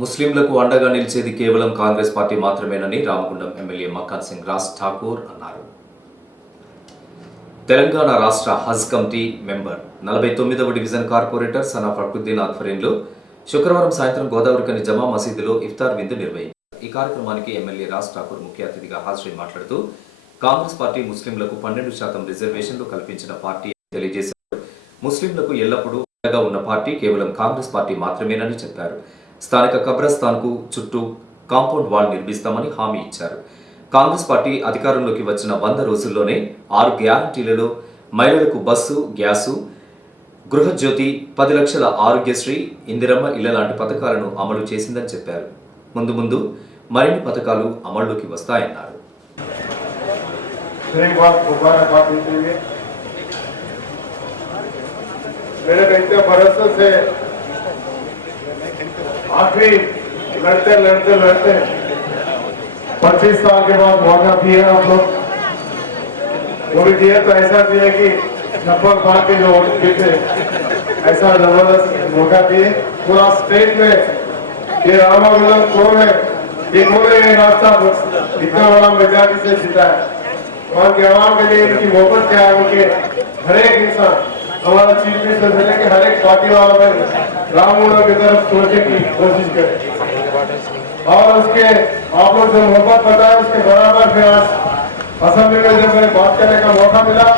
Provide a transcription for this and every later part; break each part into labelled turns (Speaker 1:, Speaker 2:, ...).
Speaker 1: ముస్లింలకు అండగా నిలిచేది కేవలం కాంగ్రెస్ పార్టీ మాత్రమేనని రామగుండం ఎమ్మెల్యే మక్కాన్ సింగ్ రాజ్ ఠాకూర్ అన్నారు. తెలంగాణ రాష్ట్ర హజ్ కమిటీ మెంబర్ నలభై తొమ్మిదవ డివిజన్ కార్పొరేటర్ సనా ఫక్రుద్దీన్ ఆధ్వర్యంలో శుక్రవారం సాయంత్రం గోదావరికని జమా మసీదులో ఇఫ్తార్ విందు నిర్వహించారు. ఈ కార్యక్రమానికి ఎమ్మెల్యే రాజ్ ఠాకూర్ ముఖ్య అతిథిగా హాజరై మాట్లాడుతూ కాంగ్రెస్ పార్టీ ముస్లింలకు పన్నెండు శాతం రిజర్వేషన్లు కల్పించిన పార్టీ అని తెలియజేశారు. ముస్లింలకు ఎల్లప్పుడూ ఉన్న పార్టీ కేవలం కాంగ్రెస్ పార్టీ మాత్రమేనని చెప్పారు. స్థానిక కబ్రస్థాన్కు చుట్టూ కాంపౌండ్ వాల్ నిర్మిస్తామని హామీ ఇచ్చారు కాంగ్రెస్ పార్టీ అధికారంలోకి వచ్చిన వంద రోజుల్లోనే ఆరు గ్యారంటీలలో మహిళలకు బస్సు గ్యాసు గృహజ్యోతి పది లక్షల ఆరోగ్యశ్రీ ఇందిరమ్మ ఇళ్ల లాంటి పథకాలను అమలు చేసిందని చెప్పారు ముందు ముందు మరిన్ని పథకాలు అమల్లోకి వస్తాయన్నారు
Speaker 2: एक बात दोबारा बात देते हुए मेरे इतने बरसों से आखिरी लड़ते लड़ते लड़ते। पच्चीस साल के बाद मौका दिए आप लोग। वो भी दिए तो ऐसा दिए कि छप्पन साल के जो जीते ऐसा ज़बरदस्त मौका दिए। पूरा स्टेट में ये रामागुलम कौन है? ये पूरे रास्ता? इतना बड़ा मेजॉरिटी से जीता है। और के आवाम के लिए इनकी मोहब्बत क्या है? उनके हर एक इंसान। हमारा चीफ मिनिस्टर से लेकर हर एक पार्टी वाला में राम की तरफ़ सोचने की कोशिश करे। और उसके आप लोग जो मोहब्बत बताए उसके बराबर फिर आज असेंबली में जब मैंने बात करने का मौका मिला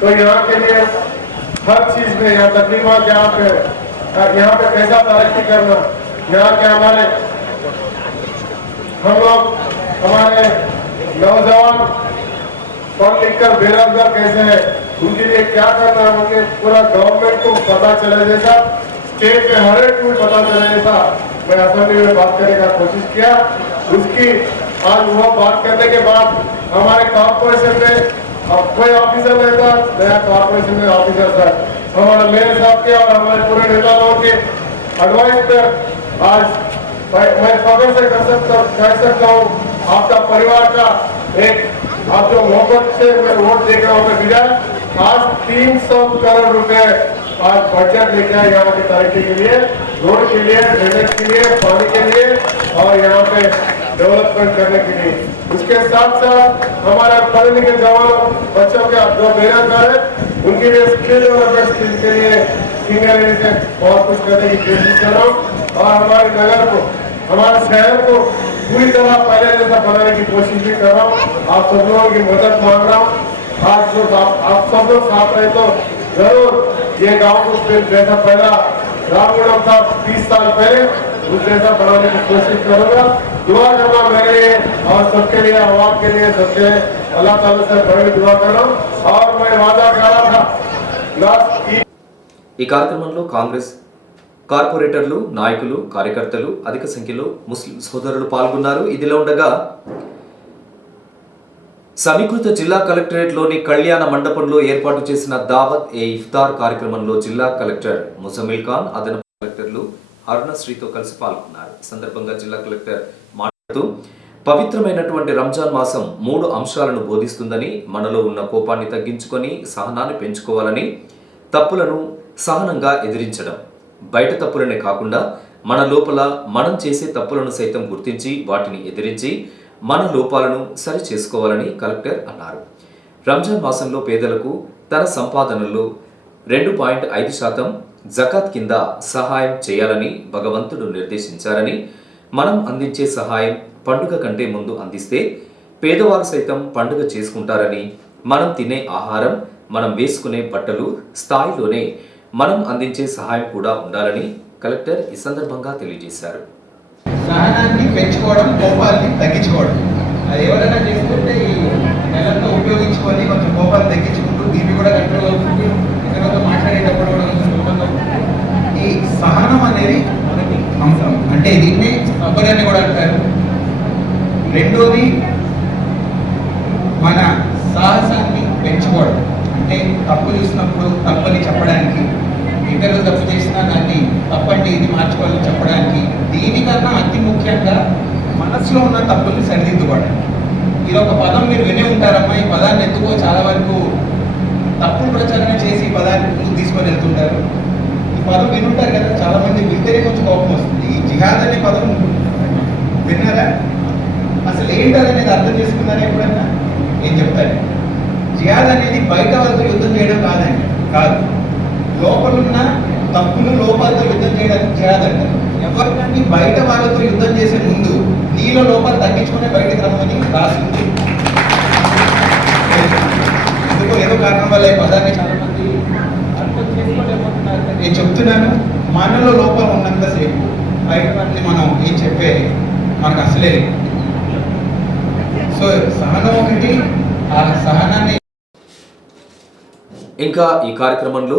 Speaker 2: तो यहाँ के लिए हर चीज़ में यहाँ तकलीफ़ यहाँ पे यहाँ पे कैसा तरक्की करना, यहाँ के हमारे, हम लोग, हमारे नौजवान पढ़ लिख कर बेरोजगार कैसे है? उनके लिए क्या करना है? उनके पूरा गवर्नमेंट को पता चले जैसा स्टेट में हर एक को पता चले जैसा मैं असेंबली में बात करने का कोशिश किया। उसकी आज वो बात करने के बाद हमारे कॉर्पोरेशन में अब कोई ऑफिसर नहीं था, नया कॉर्पोरेशन में ऑफिसर था। हमारे मेयर साहब के और हमारे पूरे नेता लोगों के एडवाइस पर आज मैं फख्र से सकता कह सकता हूँ। आपका परिवार का एक, आप जो मोहब्बत से मैं वोट दे रहा हूँ, मैं विजय आज 300 करोड़ रुपए आज बजट लेके आए यहाँ की तरक्की के लिए रोड के लिए ड्रेनेज के लिए, पानी के लिए और यहाँ पे डेवलपमेंट करने के लिए। उसके साथ साथ हमारे पढ़े लिखे जवान बच्चों के जो बेरोजगार है, उनके लिए स्किल डेवलपमेंट स्किल के लिए सीनियर से बहुत कुछ करने की कोशिश कर रहा हूँ। और हमारे नगर को, हमारे शहर को पूरी तरह पहले जैसा बनाने की कोशिश भी कर रहा हूँ। आप सब लोगों की मदद मांग रहा हूँ। आज जो आप, आप सब लोग साथ रहे तो जरूर ये गांव को फिर जैसा पहला रामगुड़म था बीस साल पहले उस जैसा बनाने की कोशिश करूंगा दुआ करना मेरे लिए और सबके लिए आवाम के लिए सबके लिए अल्लाह ताला से बड़ी दुआ कर रहा हूँ और मैं वादा कर रहा था लास्ट ईद
Speaker 1: ఈ కార్యక్రమంలో కాంగ్రెస్ కార్పొరేటర్లు నాయకులు కార్యకర్తలు అధిక సంఖ్యలో ముస్లిం సోదరులు పాల్గొన్నారు ఇదిలా ఉండగా సమీకృత జిల్లా కలెక్టరేట్లోని కళ్యాణ మండపంలో ఏర్పాటు చేసిన దావత్ ఏ ఇఫ్తార్ కార్యక్రమంలో జిల్లా కలెక్టర్ ముజమిల్ ఖాన్ అదనపు కలెక్టర్లు అరుణశ్రీతో కలిసి పాల్గొన్నారు. ఈ సందర్భంగా జిల్లా కలెక్టర్ మాట్లాడుతూ పవిత్రమైనటువంటి రంజాన్ మాసం మూడు అంశాలను బోధిస్తుందని మనలో ఉన్న కోపాన్ని తగ్గించుకొని సహనాన్ని పెంచుకోవాలని తప్పులను సహనంగా ఎదిరించడం. బయట తప్పులనే కాకుండా మన లోపల మనం చేసే తప్పులను సైతం గుర్తించి వాటిని ఎదిరించి మన లోపాలను సరి చేసుకోవాలని కలెక్టర్ అన్నారు. రంజాన్ మాసంలో పేదలకు తన సంపాదనలో రెండు పాయింట్ ఐదు శాతం జకాత్ కింద సహాయం చేయాలని భగవంతుడు నిర్దేశించారని మనం అందించే సహాయం పండుగ కంటే ముందు అందిస్తే పేదవారు సైతం పండుగ చేసుకుంటారని మనం తినే ఆహారం మనం వేసుకునే బట్టలు స్థాయిలోనే మనం అందించే సహాయం కూడా ఉండాలని కలెక్టర్ ఈ సందర్భంగా తెలియజేశారు.
Speaker 3: సహనాన్ని పెంచుకోవడం కోపాన్ని తగ్గించుకోవడం. అది ఎవరైనా చేసుకుంటే ఈ నెలంతా ఉపయోగించుకొని కొంచెం కోపాన్ని తగ్గించుకుంటూ బీపీ కూడా కంట్రోల్ అవుతుంది. ఇతరులతో మాట్లాడేటప్పుడు కూడా కొంచెం ఈ సహనం అనేది మనకి అంశం అంటే దీన్ని సబ్బర్ కూడా అంటారు. రెండోది మన సాహసాన్ని పెంచుకోవడం. అంటే తప్పు చూసినప్పుడు తప్పని చెప్పడానికి ఇతరులు తప్పు చేసి చేసినా దాన్ని తప్పండి ఇది మార్చుకోవాలని చెప్పడానికి. దీనికన్నా అతి ముఖ్యంగా మనసులో ఉన్న తప్పుల్ని సరిదిద్దుకోవడం ఇది ఒక పదం మీరు వినే ఉంటారమ్మా ఈ పదాన్ని ఎందుకో చాలా వరకు తప్పుడు ప్రచారణ చేసి ఈ పదాన్ని ముందు తీసుకొని వెళ్తుంటారు. ఈ పదం వినుంటారు కదా చాలా మంది వింటేనే కొంచెం కోపం వస్తుంది. ఈ జిహాద్ అనే పదం విన్నారా? అసలు ఏంటది అనేది అర్థం చేసుకున్నారా ఎప్పుడన్నా? నేను చెప్తాను. జిహాద్ అనేది బయట వరకు యుద్ధం చేయడం కాదండి. కాదు. లోపలున్న తప్పులు లోపాలతో యుద్ధం చేయడానికి చేయాలంట ఎవరికంటే బయట వాళ్ళతో యుద్ధం చేసే ముందు నీలో లోపాలు తగ్గించుకునే బయటకు రమ్మని రాసింది. ఎందుకో ఏదో కారణం వల్ల ఈ పదాన్ని చాలా మంది అర్థం చేసుకోలేకపోతున్నారు. నేను చెప్తున్నాను మనలో లోపం ఉన్నంతసేపు బయట వాటిని మనం ఏం చెప్పే మనకు అసలే సో సహనం ఒకటి ఆ సహనాన్ని
Speaker 1: ఇంకా ఈ కార్యక్రమంలో